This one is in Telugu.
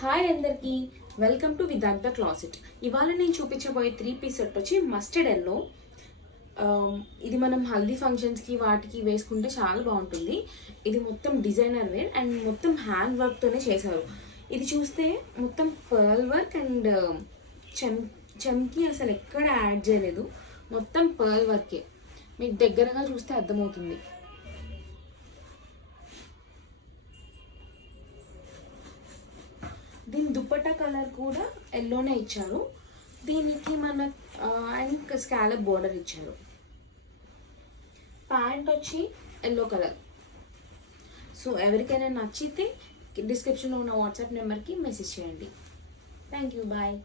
హాయ్ అందరికీ, వెల్కమ్ టు విదాక్ ద క్లాసెట్. ఇవాళ నేను చూపించబోయే 3-పీస్ సెట్ వచ్చి మస్టర్డ్ ఎల్లో. ఇది మనం హల్దీ ఫంక్షన్స్కి వాటికి వేసుకుంటే చాలా బాగుంటుంది. ఇది మొత్తం డిజైనర్ వేర్ అండ్ మొత్తం హ్యాండ్ వర్క్తోనే చేశారు. ఇది చూస్తే మొత్తం పర్ల్ వర్క్ అండ్ చమ్కి అసలు ఎక్కడ యాడ్ చేయలేదు, మొత్తం పర్ల్ వర్కే. మీకు దగ్గరగా చూస్తే అర్థమవుతుంది. దీని దుపట్టా కలర్ కూడా ఎల్లోనే ఇచ్చారు. దీనికి మన అండ్ స్కాలప్ బోర్డర్ ఇచ్చారు. ప్యాంట్ వచ్చి ఎల్లో కలర్. సో ఎవరికైనా నచ్చితే డిస్క్రిప్షన్లో ఉన్న వాట్సాప్ నెంబర్కి మెసేజ్ చేయండి. Thank you, bye.